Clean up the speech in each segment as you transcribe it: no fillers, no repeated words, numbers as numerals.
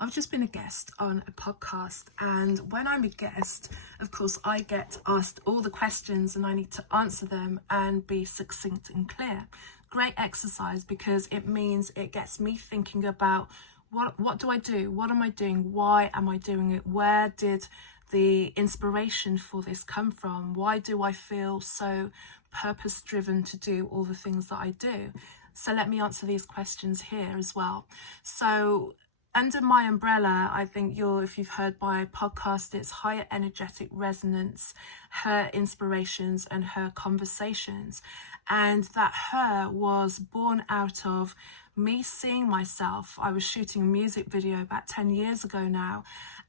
I've just been a guest on a podcast, and when I'm a guest, of course, I get asked all the questions and I need to answer them and be succinct and clear. Great exercise because it means it gets me thinking about what do I do? What am I doing? Why am I doing it? Where did the inspiration for this come from? Why do I feel so purpose driven to do all the things that I do? So let me answer these questions here as well. So under my umbrella, I think if you've heard my podcast, it's higher energetic resonance, her inspirations and her conversations. And that her was born out of me seeing myself. I was shooting a music video about 10 years ago now,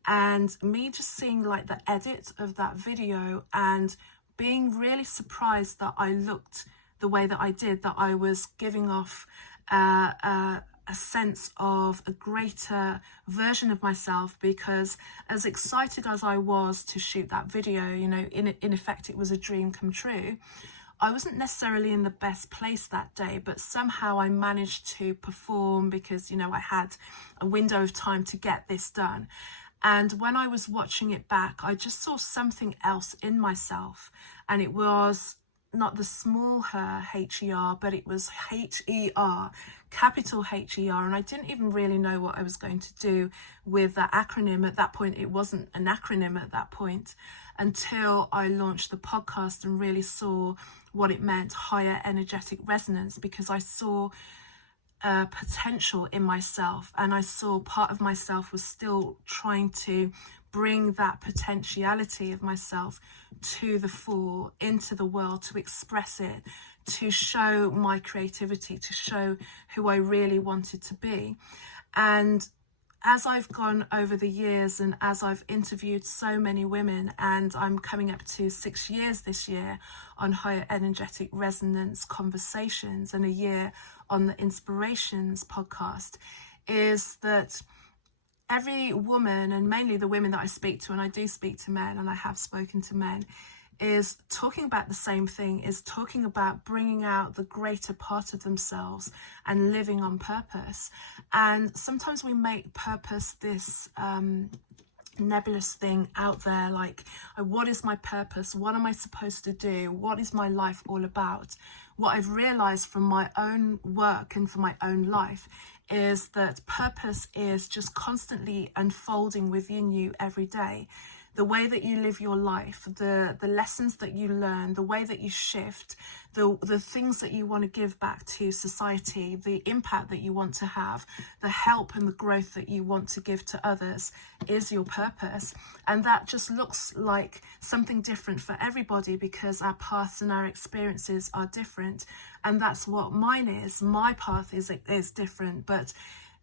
and me just seeing like the edit of that video and being really surprised that I looked the way that I did, that I was giving off a sense of a greater version of myself, because as excited as I was to shoot that video, in effect, it was a dream come true. I wasn't necessarily in the best place that day, but somehow I managed to perform because, I had a window of time to get this done. And when I was watching it back, I just saw something else in myself. And it was not the small her, H-E-R, but it was H-E-R, capital H-E-R. And I didn't even really know what I was going to do with that acronym. At that point, it wasn't an acronym at that point, until I launched the podcast and really saw what it meant, higher energetic resonance, because I saw potential in myself, and I saw part of myself was still trying to bring that potentiality of myself to the fore, into the world, to express it, to show my creativity, to show who I really wanted to be. And as I've gone over the years and as I've interviewed so many women, and I'm coming up to 6 years this year on higher energetic resonance conversations and a year on the Inspirations podcast, is that every woman, and mainly the women that I speak to, and I do speak to men and I have spoken to men, is talking about the same thing, is talking about bringing out the greater part of themselves and living on purpose. And sometimes we make purpose this nebulous thing out there, like, what is my purpose? What am I supposed to do? What is my life all about? What I've realized from my own work and from my own life is that purpose is just constantly unfolding within you every day. The way that you live your life, the lessons that you learn, the way that you shift, the things that you want to give back to society, the impact that you want to have, the help and the growth that you want to give to others is your purpose. And that just looks like something different for everybody, because our paths and our experiences are different. And that's what mine is. My path is different, but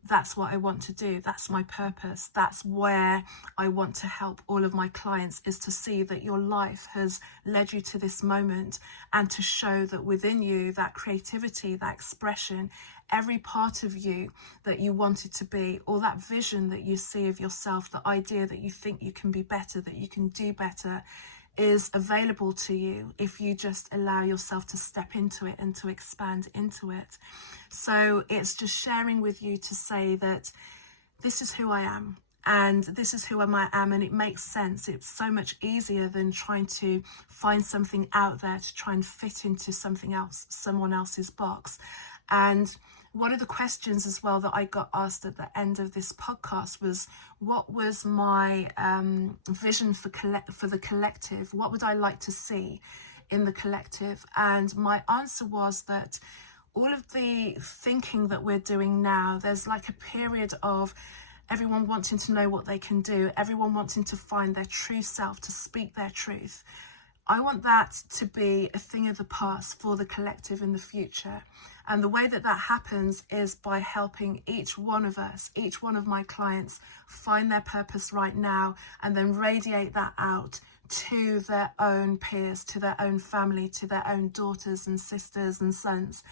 that's what I want to do. That's my purpose. That's where I want to help all of my clients, is to see that your life has led you to this moment, and to show that within you, that creativity, that expression, every part of you that you wanted to be, or that vision that you see of yourself, the idea that you think you can be better, that you can do better, is available to you if you just allow yourself to step into it and to expand into it. So it's just sharing with you to say that this is who I am, and this is who I am, and it makes sense. It's so much easier than trying to find something out there to try and fit into something else, someone else's box. And one of the questions as well that I got asked at the end of this podcast was, what was my vision for the collective? What would I like to see in the collective? And my answer was that all of the thinking that we're doing now, there's like a period of everyone wanting to know what they can do, everyone wanting to find their true self, to speak their truth. I want that to be a thing of the past for the collective in the future. And the way that that happens is by helping each one of us, each one of my clients, find their purpose right now, and then radiate that out to their own peers, to their own family, to their own daughters and sisters and sons.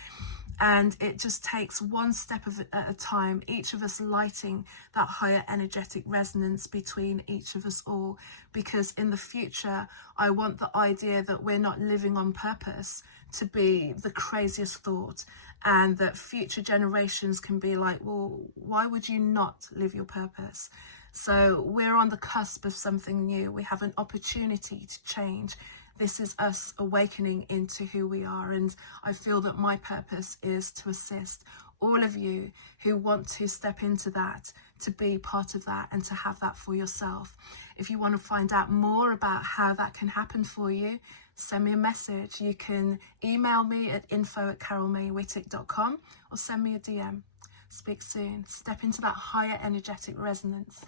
And it just takes one step at a time, each of us lighting that higher energetic resonance between each of us all. Because in the future, I want the idea that we're not living on purpose to be the craziest thought, and that future generations can be like, well, why would you not live your purpose? So we're on the cusp of something new. We have an opportunity to change. This is us awakening into who we are, and I feel that my purpose is to assist all of you who want to step into that, to be part of that, and to have that for yourself. If you want to find out more about how that can happen for you, send me a message. You can email me at info@carolmaewhittick.com or send me a DM. Speak soon. Step into that higher energetic resonance.